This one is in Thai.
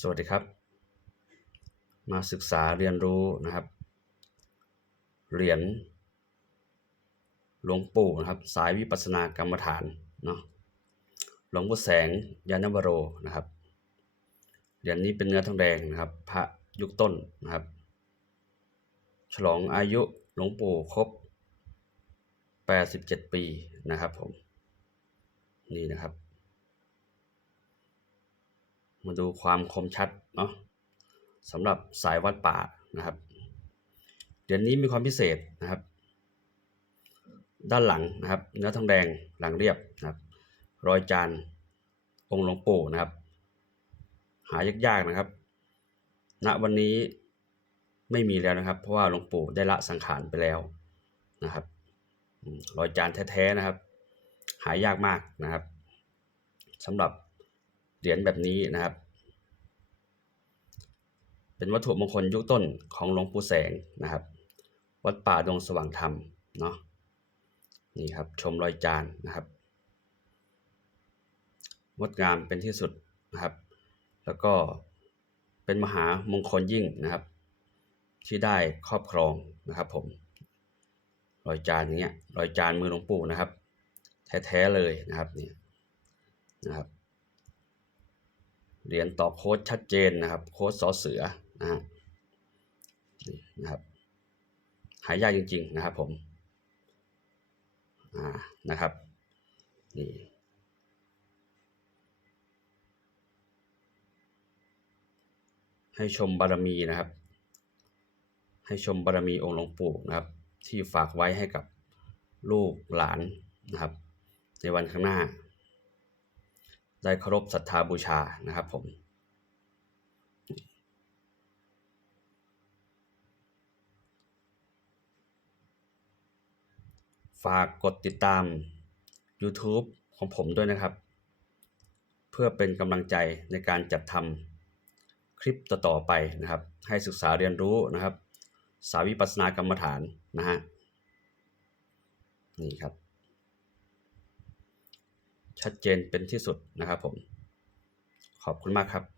สวัสดีครับ มาศึกษาเรียนรู้นะครับ เหรียญหลวงปู่นะครับ สายวิปัสสนากรรมฐานเนาะหลวงปู่แสงยานวโรนะครับ เหรียญนี้เป็นเนื้อทองแดงนะครับ พระยุคต้นนะครับ ฉลองอายุหลวงปู่ครบ 87 ปีนะครับผม นี่นะครับ มาดูความคมชัดเนาะสำหรับสายวัดป่านะครับเหรียญนี้มีความพิเศษนะครับ ด้านหลังนะครับ เนื้อทองแดงหลังเรียบนะครับ รอยจานองค์หลวงปู่นะครับ หายากๆนะครับ ณวันนี้ไม่มีแล้วนะครับ เพราะว่าหลวงปู่ได้ละสังขารไปแล้วนะครับรอยจานแท้ๆนะครับ หายากมากนะครับสำหรับ เหรียญแบบนี้นะครับ เป็นวัตถุมงคลยุคต้นของหลวงปู่แสงนะครับ วัดป่าดงสว่างธรรมเนาะนี่ครับชมรอยจานนะครับงดงามเป็นที่สุดนะครับ แล้วก็เป็นมหามงคลยิ่งนะครับ ที่ได้ครอบครองนะครับผมรอยจานอย่างเงี้ยรอยจานมือหลวงปู่นะครับ แท้ๆเลยนะครับนี่นะครับ เหรียญต่อโค้ดชัดเจนนะครับ โค้ดสอเสือนะฮะนี่นะครับ หายากจริง ๆ นะครับผมอ่านะครับนี่ให้ชมบารมีนะครับ ให้ชมบารมีองค์หลวงปู่นะครับ ที่ฝากไว้ให้กับลูกหลานนะครับ ในวันข้างหน้า ได้เคารพศรัทธาบูชานะครับผมฝากกดติดตาม YouTube ของผมด้วยนะครับ เพื่อเป็นกำลังใจในการจัดทำคลิปต่อๆไปนะครับ ให้ศึกษาเรียนรู้นะครับ สาวิปัสสนากรรมฐานนะฮะนี่ครับ ชัดเจนเป็นที่สุดนะครับผม ขอบคุณมากครับ